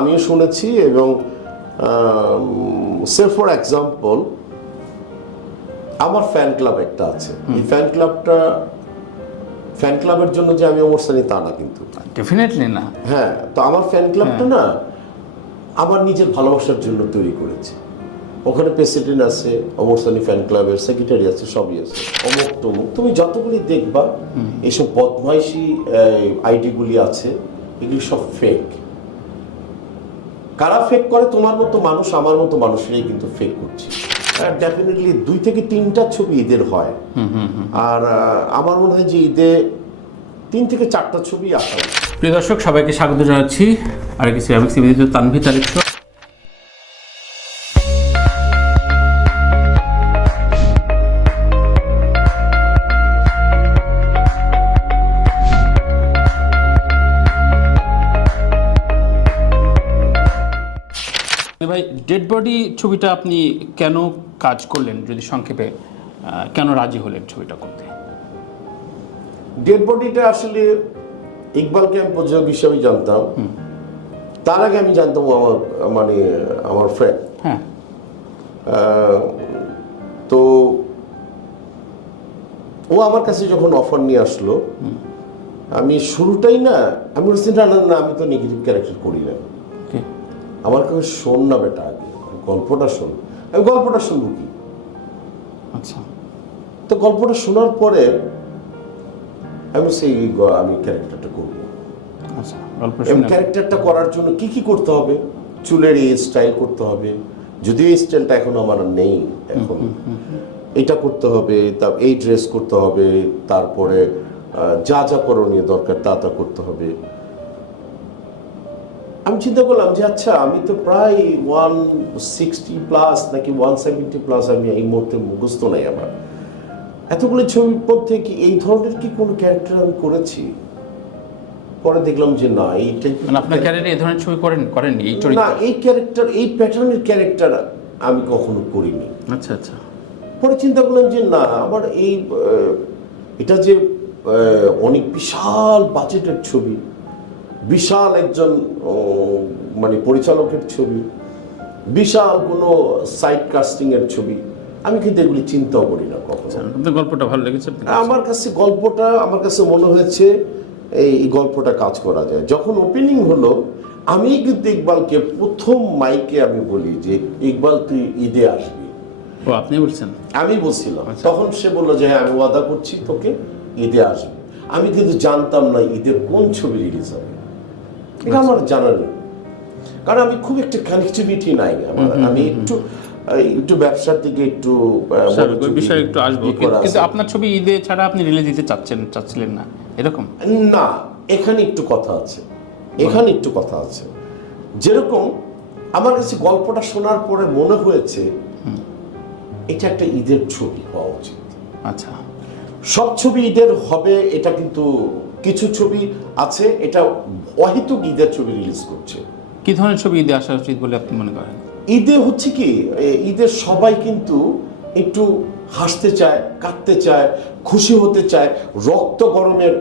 আমিও শুনেছি এবং সে ফর এক্সাম্পল আমার ফ্যান ক্লাব একটা আছে, এই ফ্যান ক্লাবের জন্য যে আমি ওমর সানি তা না, কিন্তু ডেফিনেটলি না। হ্যাঁ, তো আমার ফ্যান ক্লাবটা না আমার নিজের ভালোবাসার জন্য তৈরি করেছে। ওখানে প্রেসিডেন্ট আছে, ওমর সানি ফ্যান ক্লাবের সেক্রেটারি আছে, সবই আছে, অমুক তমুক। তুমি যতগুলি দেখবা এইসব বদমাইশি আইডিগুলি আছে, এগুলি সব ফেক। কারা ফেক করে? তোমার মতো মানুষ, আমার মতো মানুষেরাই কিন্তু ফেক করছে। ডেফিনেটলি 2 থেকে 3টা ছবি ঈদের হয়, আর আমার মনে হয় যে ঈদে 3 থেকে 4টা ছবি আসা। প্রিয় দর্শক, সবাইকে স্বাগত জানাচ্ছি আর কিছু সিরামিক্স নিবেদিত তানভীর তারিক শো। ভাই, ডেড বডি ছবিটা আপনি কেন কাজ করলেন, যদি সংক্ষেপে কেন রাজি হলেন ছবিটা করতে? ডেড বডিটা আসলে ইকবালকে আমি প্রযোজক হিসাবে জানতাম, তার আগে আমি জানতাম আমার ফ্রেন্ড। হ্যাঁ, তো ও আমার কাছে যখন অফার নিয়ে আসলো, আমি শুরুটাই আমি বলছি না, আমি তো নেগেটিভ ক্যারেক্টার করি না। আমার কাছে শোন না বেটা, আগে গল্পটা শোন। আমি গল্পটা শুনবো কি? আচ্ছা। তো গল্পটা শোনার পরে আমি ক্যারেক্টারটা করবো। আচ্ছা, ক্যারেক্টারটা করার জন্য কি কি করতে হবে? চুলের এই স্টাইল করতে হবে, যদিও এই স্টাইলটা এখন আমার নেই। এখন এটা করতে হবে, এই ড্রেস করতে হবে, তারপরে যা যা করণীয় দরকার তা করতে হবে। আমি চিন্তা করলাম যে আচ্ছা, আমি তো প্রায় 160+ নাকি 170+, আমি এই মুহূর্তে মুখস্থ নাই আমার। এতগুলো ছবির মধ্যে কি এই ধরনের কি কোনো ক্যারেক্টার আমি করেছি? পরে দেখলাম যে না, এইটাই আপনার ক্যারিয়ারে এই ধরনের ছবি করেননি এই চরিত্র? না, এই ক্যারেক্টার, এই প্যাটার্নের ক্যারেক্টার আমি কখনো করিনি। আচ্ছা আচ্ছা। পরে চিন্তা করলাম যে না, আমার এটা যে অনেক বিশাল বাজেটের ছবি, বিশাল একজন পরিচালকের ছবি, বিশাল কোনো সাইড কাস্টিং এর ছবি, আমি কিন্তু এগুলি চিন্তাও করি না কখনো। গল্পটা ভালো লেগেছে আমার কাছে মনে হয়েছে এই গল্পটা কাজ করা যায়। যখন ওপেনিং হলো, আমি কিন্তু ইকবালকে প্রথম মাইকে আমি বলি যে ইকবাল, তুই ঈদে আসবি। ও, আপনি বলছেন? আমি বলছিলাম। তখন সে বললো যে হ্যাঁ, আমি ওয়াদা করছি তোকে ঈদে আসবে। আমি কিন্তু জানতাম না ঈদের কোন ছবি রিলিজ হবে, এটা আমার জানা নেই, কারণ আমি খুব একটা কানেক্টিভিটি নাই আমার। আমি একটু ব্যবসার দিকে একটু বিষয় একটু আসবো, কিন্তু আপনার ছবি ঈদে ছাড়া আপনি রিলিজ দিতে চাচ্ছিলেন না এরকম না। এখানে একটু কথা আছে, যেরকম আমার কাছে গল্পটা শোনার পরে মনে হয়েছে এটা একটা ঈদের ছবি হওয়া উচিত। আচ্ছা, সব ছবি ঈদের হবে এটা কিন্তু কিছু ছবি আছে এটা অহেতুক ঈদের ছবি রিলিজ করছে। কি ধরনের ছবি ঈদে আসা উচিত বলে আপনি মনে করেন? ঈদে হচ্ছে কি, ঈদের সবাই কিন্তু একটু হাসতে চায়, কাঁদতে চায়, খুশি হতে চায়, রক্ত গরমের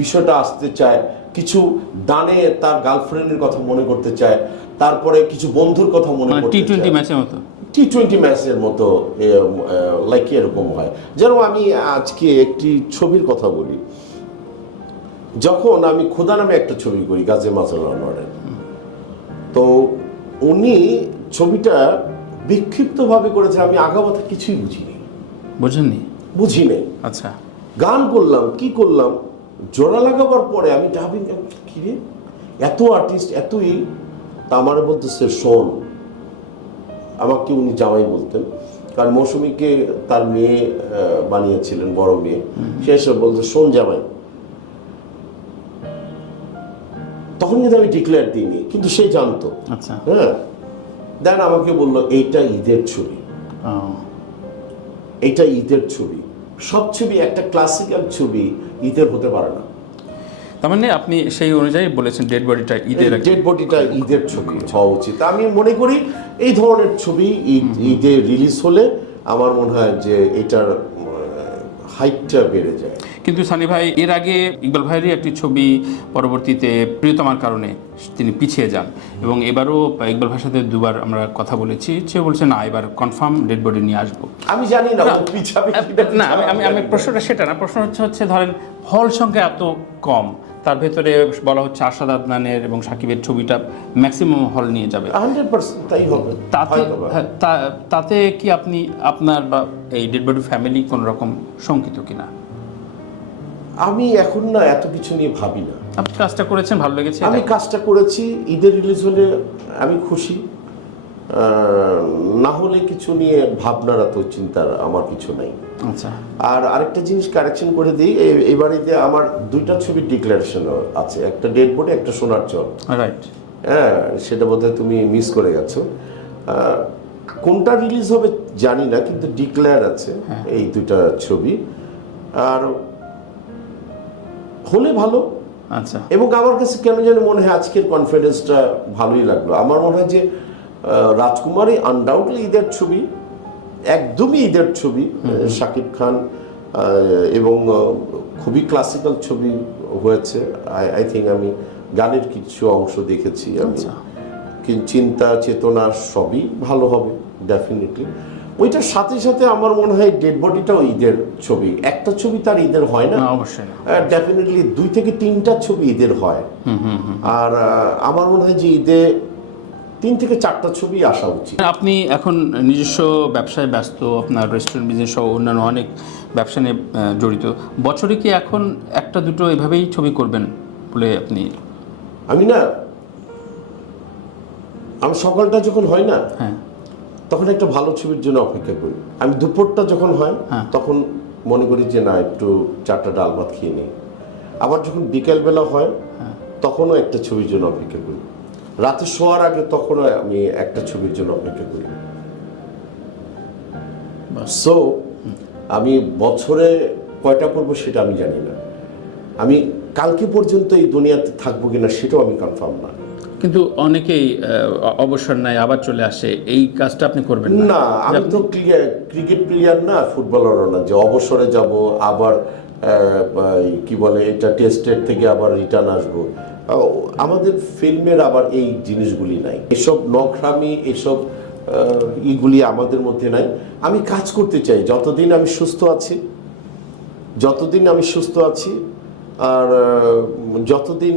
বিষয়টা আসতে চায়, কিছু ডানে তার গার্লফ্রেন্ডের কথা মনে করতে চায়, তারপরে কিছু বন্ধুর কথা মনে করতে চায়। টি-20 ম্যাচের মতো, টি-20 ম্যাচের মতো লাইক এরকম হয়। যেরকম আমি আজকে একটি ছবির কথা বলি, যখন আমি ক্ষুধা নামে একটা ছবি করি গাজী মাজহারুল আনোয়ারের, তো উনি ছবিটা বিক্ষিপ্তভাবে করেছে, আমি আগামাথা কিছুই বুঝি নেই। আচ্ছা, গান করলাম, কি করলাম, জোড়া লাগাবার পরে আমি ডাবিং, কি রে এত আর্টিস্ট এতই, তা আমার বলতেছে শোন, আমাকে উনি জামাই বলতেন, কারণ মৌসুমীকে তার মেয়ে বানিয়েছিলেন, বড় মেয়ে। সে এসে বলতে শোন জামাই, তখন কিন্তু আমি ডিক্লেয়ার দিইনি, কিন্তু সে জানতো। আচ্ছা, হ্যাঁ, দেন আমাকে বললো এইটা ঈদের ছবি, এইটা ঈদের ছবি। সব ছবি, একটা ক্লাসিক্যাল ছবি ঈদের হতে পারে না। তার মানে আপনি সেই অনুযায়ী বলেছেন ডেড বডিটা ঈদের ছবি হওয়া উচিত। আমি মনে করি এই ধরনের ছবি ঈদে রিলিজ হলে আমার মনে হয় যে এটার হাইটটা বেড়ে যায়। কিন্তু সানি ভাই এর আগে ইকবাল ভাইয়েরই একটি ছবি পরবর্তীতে প্রিয়তমার কারণে তিনি পিছিয়ে যান, এবং এবারও ইকবাল ভাইয়ের সাথে দুবার আমরা কথা বলেছি, সে বলছে না এবার কনফার্ম ডেড বডি নিয়ে আসবো। আমি জানি না ও পিছাবে কি না আমি প্রশ্নটা সেটা না, প্রশ্ন হচ্ছে ধরেন হল সংখ্যা এত কম, তার ভেতরে বলা হচ্ছে আশাদ আদনানের এবং সাকিবের ছবিটা ম্যাক্সিমাম হল নিয়ে যাবে, 100% তাই হবে। তাতে হয়তো বা। হ্যাঁ, তাতে কি আপনি আপনার বা এই ডেড বডি ফ্যামিলি কোন রকম শঙ্কিত কিনা? আমি এখন না এত কিছু নিয়ে ভাবি না। আপনি কাজটা করেছেন, ভালো লেগেছে? আমি কাজটা করেছি, ঈদের রিলিজ হলে আমি খুশি, না হলে কিছু নিয়ে ভাবনার এত চিন্তার আমার কিছু নাই। আচ্ছা, আর আরেকটা জিনিস কারেকশন করে দিই, এবারে যে আমার দুইটা ছবি ডিক্লারেশন আছে, একটা ডেড বডি, একটা সোনার চল। রাইট। হ্যাঁ, সেটা বোধহয় তুমি মিস করে গেছো। কোনটা রিলিজ হবে জানি না, কিন্তু ডিক্লেয়ার আছে এই দুইটা ছবি, আর হলে ভালো। আচ্ছা, এবং আমার কাছে কেন জানি মনে হয় আজকের কনফিডেন্সটা ভালোই লাগলো। আমার মনে হয় যে রাজকুমারী আনডাউটলি ঈদের ছবি, একদমই ঈদের ছবি, শাকিব খান, এবং খুবই ক্লাসিক্যাল ছবি হয়েছে। আই থিঙ্ক আমি গানের কিছু অংশ দেখেছি, আমি চিন্তা চেতনা সবই ভালো হবে ডেফিনেটলি। ওইটার সাথে সাথে আমার মনে হয় ডেড বডিটাও ঈদের ছবি, একটা ছবি তার ঈদের হয় না, অবশ্যই ডেফিনেটলি 2 থেকে 3টা ছবি ঈদের হয়। আর আমার মনে হয় যে ঈদে 3 থেকে 4টা ছবি আসা উচিত। আপনি এখন নিজস্ব ব্যবসায় ব্যস্ত, আপনার রেস্টুরেন্ট বিজনেস সহ অন্যান্য অনেক ব্যবসা নিয়ে জড়িত, বছরে কি এখন একটা দুটো এভাবেই ছবি করবেন বলে আপনি? আমি সকালটা যখন হয় না, হ্যাঁ, তখন একটা ভালো ছবির জন্য অপেক্ষা করি। আমি দুপুরটা যখন হয় তখন মনে করি যে না, একটু 4টা ডাল ভাত খেয়ে নিই। আবার যখন বিকেলবেলা হয় তখনও একটা ছবির জন্য অপেক্ষা করি। রাতে শোয়ার আগে তখনও আমি একটা ছবির জন্য অপেক্ষা করি। সো আমি বছরে কয়টা করবো সেটা আমি জানি না। আমি কালকে পর্যন্ত এই দুনিয়াতে থাকবো কিনা সেটাও আমি কনফার্ম না। কিন্তু অনেকেই অবসর নেয় আবার চলে আসে, এই কাজটা আপনি করবেন না? না, আমি তো ক্রিকেট প্লেয়ার না, ফুটবলারও না যে অবসরে যাব আবার কি বলে এটা টেস্টের থেকে আবার রিটার্ন আসবো। আমাদের ফিল্মের আবার এই জিনিসগুলি নাই, এসব নখরামি, এসব ইগুলি আমাদের মধ্যে নাই। আমি কাজ করতে চাই যতদিন আমি সুস্থ আছি, আর যতদিন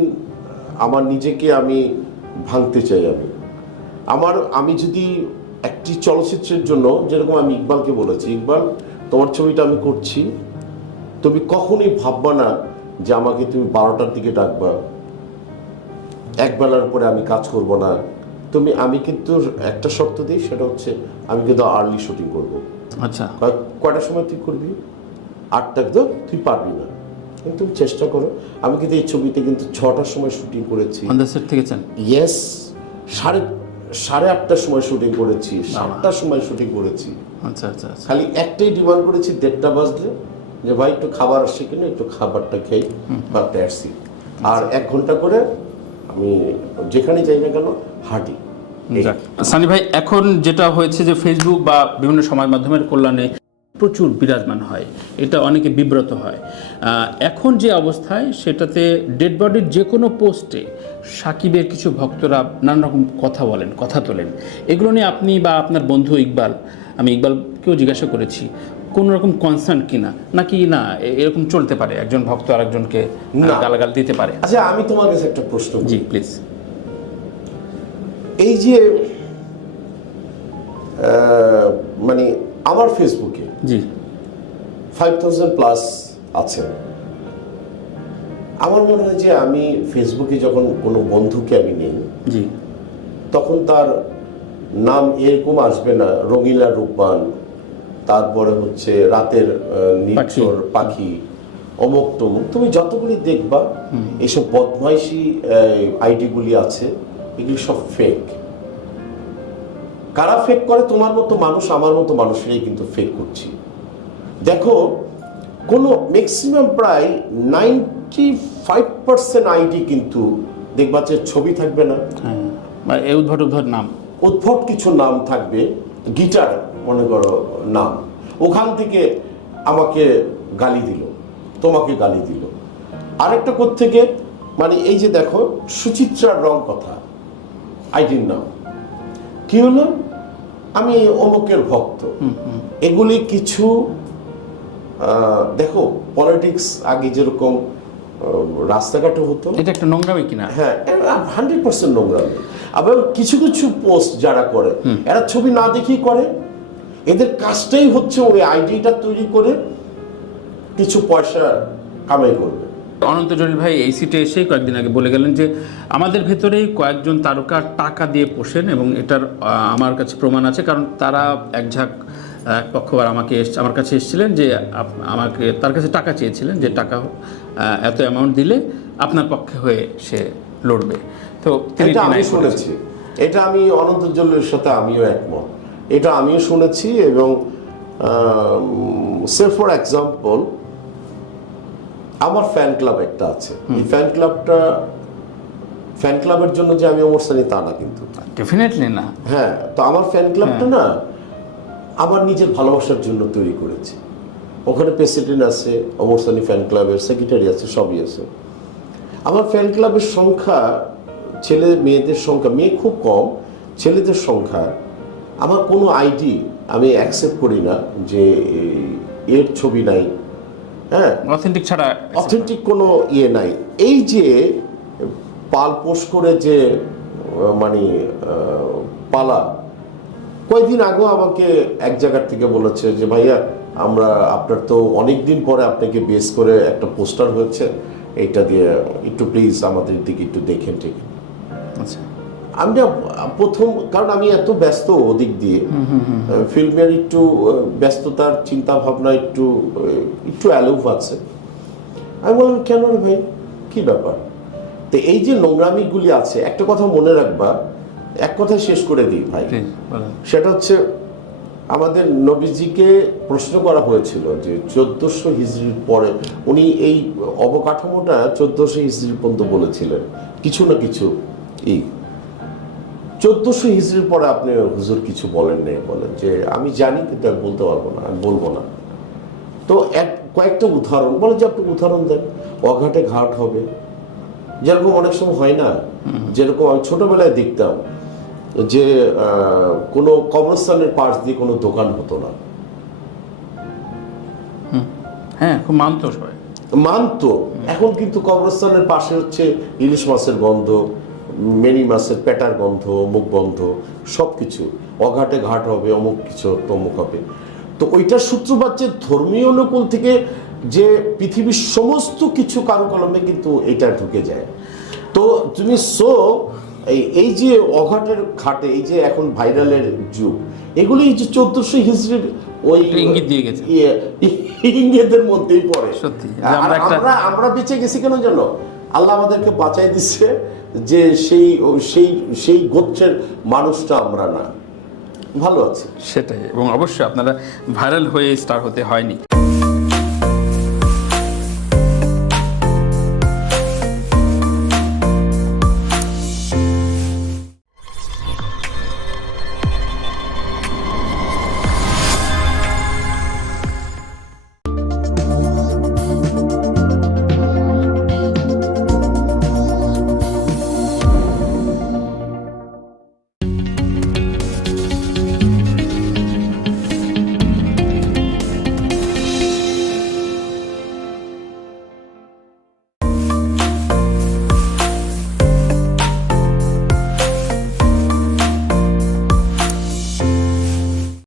আমার নিজেকে আমি ভাঙতে চাই। আমি যদি একটি চলচ্চিত্রের জন্য, যেরকম আমি ইকবালকে বলেছি, ইকবাল তোমার ছবিটা আমি করছি, তুমি কখনোই ভাববা না যে আমাকে তুমি 12টার দিকে ডাকবা, একবেলার পরে আমি কাজ করব না। আমি কিন্তু একটা শর্ত দিই, সেটা হচ্ছে আমি কিন্তু আর্লি শুটিং করব। আচ্ছা, কয়টার সময় তুই করবি? 8টা, তো তুই পারবি না, কিন্তু চেষ্টা করো। আমি কিন্তু এই ছবিতে কিন্তু 6টার সময় শুটিং করেছি। সেট থেকেছেন? ইয়েস, সাড়ে 8টার সময় শুটিং করেছি, 7টার সময় শুটিং করেছি। আচ্ছা, খালি একটাই ডিমান্ড করেছি 1:30 বাজলে যে ভাই একটু খাবার আসছে কিনা, একটু খাবারটা খেয়ে বা আসছি। আর 1 ঘন্টা করে আমি যেখানে যাই না কেন হাঁটি। সানি ভাই, এখন যেটা হয়েছে যে ফেসবুক বা বিভিন্ন সমাজ মাধ্যমের কল্যাণে প্রচুর বিরাজমান হয়, এটা অনেকে বিব্রত হয়। এখন যে অবস্থায়, সেটাতে ডেড বডির যে কোনো পোস্টে সাকিবের কিছু ভক্তরা নানা রকম কথা বলেন, কথা তোলেন, এগুলো নিয়ে আপনি বা আপনার বন্ধু ইকবাল, আমি ইকবালকেও জিজ্ঞাসা করেছি, কোনো রকম কনসার্ন কিনা, নাকি না এরকম চলতে পারে, একজন ভক্ত আরেকজনকে গালাগাল দিতে পারে? আচ্ছা, আমি তোমার কাছে একটা প্রশ্ন, জি প্লিজ। এই যে মানে আমার ফেসবুকে জি 5000+ আছে। আমার মনে হয় যে আমি ফেসবুকে যখন কোনো বন্ধুকে আমি নেই, জি, তখন তার নাম এরকম আসবে না রঙিলা রূপবান, তারপরে হচ্ছে রাতের নির্ঝর পাখি, অমুক তমুক। তুমি যতগুলি দেখবা এইসব বদমাইশি আইডিগুলি আছে, এগুলি সব ফেক। কারা ফেক করে? তোমার মতো মানুষ, আমার মতো মানুষেরাই কিন্তু ফেক করছি। দেখো, কোনো ম্যাক্সিমাম প্রায় 95% আইডি কিন্তু দেখবা যে ছবি থাকবে না, উদ্ভট নাম, উদ্ভট কিছু নাম থাকবে, গিটার মনে করো নাম, ওখান থেকে আমাকে গালি দিল, তোমাকে গালি দিল। আরেকটা কোত্থেকে, মানে এই যে দেখো সুচিত্রার রং কথা, আইডির নাম কি হলো, আমি অমুকের ভক্ত। এগুলি কিছু দেখো পলিটিক্স আগে যেরকম রাস্তাঘাটে হতো, এটা একটা নোংরামি কিনা? হ্যাঁ 100% নোংরামি। আবার কিছু কিছু পোস্ট যারা করে এরা ছবি না দেখেই করে, এদের কাজটাই হচ্ছে ওই আইডিটা তৈরি করে কিছু পয়সা কামাই করবে। অনন্ত জলিল ভাই এই সিটে এসেই কয়েকদিন আগে বলে গেলেন যে আমাদের ভেতরেই কয়েকজন তারকা টাকা দিয়ে পোষেন, এবং এটার আমার কাছে প্রমাণ আছে, কারণ তারা এক পক্ষবার আমার কাছে এসেছিলেন যে আমাকে তার কাছে টাকা চেয়েছিলেন, যে টাকা এত অ্যামাউন্ট দিলে আপনার পক্ষে হয়ে সে লড়বে। তো এটা আমি শুনেছি, এটা আমি অনন্ত জলিলের সাথে আমিও একমত, এটা আমিও শুনেছি। এবং সে ফর এক্সাম্পল আমার ফ্যান ক্লাব একটা আছে, এই ফ্যান ক্লাবের জন্য যে আমি ওমর সানি তা না, কিন্তু ডেফিনেটলি না। হ্যাঁ, তো আমার ফ্যান ক্লাবটা না আমার নিজের ভালোবাসার জন্য তৈরি করেছি। ওখানে প্রেসিডেন্ট আছে, ওমর সানি ফ্যান ক্লাবের সেক্রেটারি আছে, সবই আছে। আমার ফ্যান ক্লাবের সংখ্যা, ছেলে মেয়েদের সংখ্যা, মেয়ে খুব কম, ছেলেদের সংখ্যা, আমার কোনো আইডি আমি অ্যাকসেপ্ট করি না যে এর ছবি নাই, হ্যাঁ অথেন্টিক ছাড়া, অথেন্টিক কোনো ইয়ে নাই। এই যে পাল পোষ করে যে মানে পালা, কয়েকদিন আগেও আমাকে এক জায়গার থেকে বলেছে যে ভাইয়া আমরা আপনার তো অনেক দিন পরে আপনাকে বেস করে একটা পোস্টার হয়েছে, এইটা দিয়ে একটু প্লিজ আমাদের দিকে একটু দেখেন। ঠিক আচ্ছা, আমি না প্রথম, কারণ আমি এত ব্যস্ত ওদিক দিয়ে ফিল্মের একটু ব্যস্ততার চিন্তা ভাবনা একটু অ্যালুভ আছে। আমি বললাম কেন রে ভাই, কি ব্যাপার? তো এই যে নোংরামিগুলি আছে, একটা কথা মনে রাখবা, এক কথায় শেষ করে দিই ভাই, সেটা হচ্ছে আমাদের নবীজিকে প্রশ্ন করা হয়েছিল যে 1400 হিজরির পরে উনি এই অবকাঠামোটা 1400 হিজরি পর্যন্ত বলেছিলেন, কিছু না কিছু 1400 হিজরির পরে আপনি হুজুর কিছু বলেন নাই, বলেন যে আমি জানি কিন্তু আমি বলতে পারবো না, আমি বলবো না। তো কয়েকটা উদাহরণ বলে, যে আপনি উদাহরণ দেন, অঘাটে ঘাট হবে, যেরকম অনেক সময় হয় না, যেরকম আমি ছোটবেলায় দেখতাম যে কোনো কবরস্থানের পাশ দিয়ে কোনো দোকান হতো না, হ্যাঁ খুব মানতো সবাই, মানতো। এখন কিন্তু কবরস্থানের পাশে হচ্ছে ইলিশ মাছের গন্ধ, মেনি মাছের পেটার গন্ধ, মুখ গন্ধ, সব কিছু, অঘাটে ঘাট হবে, অমুক কিছু তমুক হবে। তো ওইটার সূত্রপাত যে ধর্মীয় অনুকূল থেকে, যে পৃথিবীর সমস্ত কিছু কারুকলমে কিন্তু এটা ঢুকে যায়। তো তুমি এই যে অঘাটের ঘাটে, এই যে এখন ভাইরালের যুগ, এগুলি যে 1400 হিজরির ওই ইঙ্গিত দিয়ে গেছে, ইঙ্গিতের মধ্যেই পড়ে। সত্যি আমরা বেঁচে গেছি কেন জানো? আল্লাহ আমাদেরকে বাঁচাই দিচ্ছে, যে সেই গোত্রের মানুষটা আমরা না, ভালো আছে সেটাই। এবং অবশ্যই আপনারা ভাইরাল হয়ে স্টার হতে হয়নি।